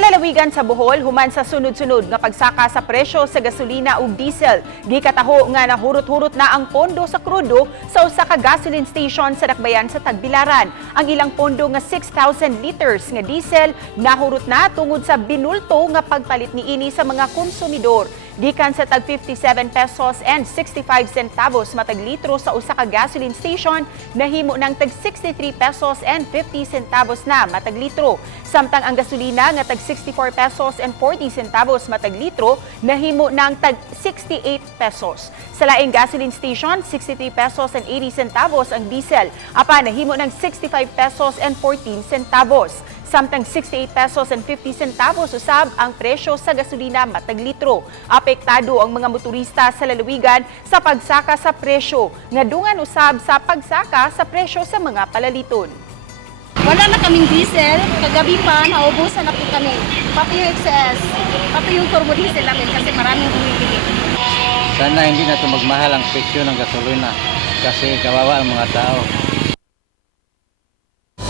lalawigan sa Bohol, human sa sunod-sunod nga pagsaka sa presyo sa gasolina ug diesel. Gikataho nga nahurot-hurot na ang pondo sa krudo sa usa ka gasoline station sa Dakbayan sa Tagbilaran. Ang ilang pondo nga 6,000 liters nga diesel nahurot na tungod sa binulto nga pagpalit niini sa mga konsumidor. Gikan sa tag 57 pesos and 65 centavos matag litro sa usa ka gasoline station, nahimo ng tag 63 pesos and 50 centavos na matag litro. Samtang ang gasolina nga tag 64 pesos and 40 centavos matag litro, nahimo ng tag 68 pesos. Sa laing gasoline station, 63 pesos and 80 centavos ang diesel. Apan nahimo ng 65 pesos and 14 centavos. Samtang 68 pesos and 50 centavos usab ang presyo sa gasolina matag litro. Apektado ang mga motorista sa lalawigan sa pagsaka sa presyo, nga dungan usab sa pagsaka sa presyo sa mga palaliton. Wala na kaming diesel, kagabi pa, naubusan na po kami. Pati yung XS, pati yung turbo diesel namin kasi maraming bumibili. Sana hindi na ito magmahal ang presyo ng gasolina kasi kawawa ang mga tao.